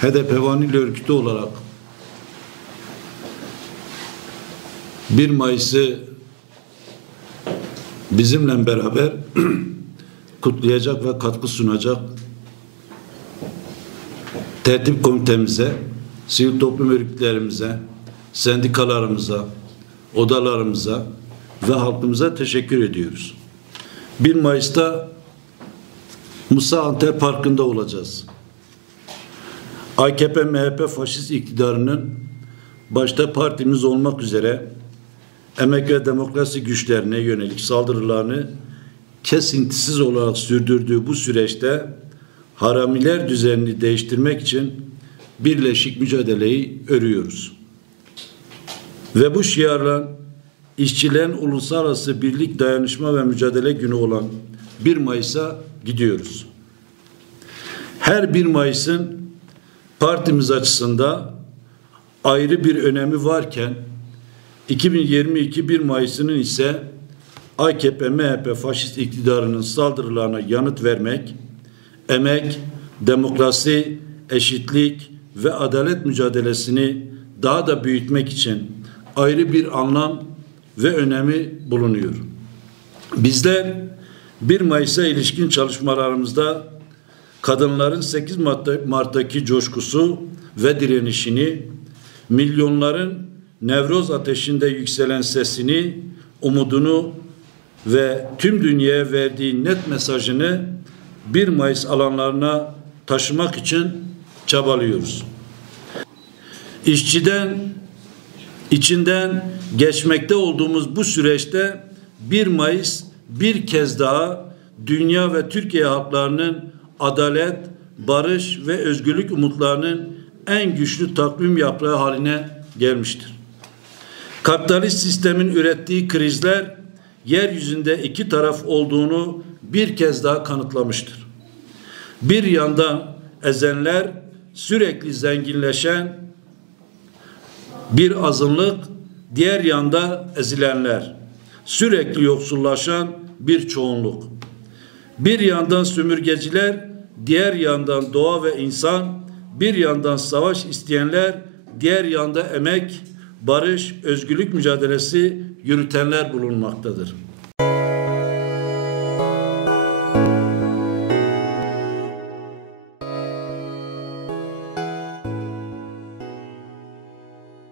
HDP Vanil örgütü olarak 1 Mayıs'ı bizimle beraber kutlayacak ve katkı sunacak tertip komitemize, sivil toplum örgütlerimize, sendikalarımıza, odalarımıza ve halkımıza teşekkür ediyoruz. 1 Mayıs'ta Musa Antep Parkı'nda olacağız. AKP, MHP faşist iktidarının başta partimiz olmak üzere emek ve demokrasi güçlerine yönelik saldırılarını kesintisiz olarak sürdürdüğü bu süreçte haramiler düzenini değiştirmek için birleşik mücadeleyi örüyoruz. Ve bu şiarla işçilerin uluslararası birlik, dayanışma ve mücadele günü olan 1 Mayıs'a gidiyoruz. Her 1 Mayıs'ın partimiz açısından ayrı bir önemi varken 2022 1 Mayıs'ının ise AKP, MHP faşist iktidarının saldırılarına yanıt vermek, emek, demokrasi, eşitlik ve adalet mücadelesini daha da büyütmek için ayrı bir anlam ve önemi bulunuyor. Bizler 1 Mayıs'a ilişkin çalışmalarımızda kadınların 8 Mart'taki coşkusu ve direnişini, milyonların Nevroz ateşinde yükselen sesini, umudunu ve tüm dünyaya verdiği net mesajını 1 Mayıs alanlarına taşımak için çabalıyoruz. İçinden geçmekte olduğumuz bu süreçte 1 Mayıs bir kez daha dünya ve Türkiye halklarının adalet, barış ve özgürlük umutlarının en güçlü takvim yaprağı haline gelmiştir. Kapitalist sistemin ürettiği krizler yeryüzünde iki taraf olduğunu bir kez daha kanıtlamıştır. Bir yandan ezenler, sürekli zenginleşen bir azınlık, diğer yanda ezilenler, sürekli yoksullaşan bir çoğunluk. Bir yandan sömürgeciler, diğer yandan doğa ve insan, bir yandan savaş isteyenler, diğer yanda emek, barış, özgürlük mücadelesi yürütenler bulunmaktadır.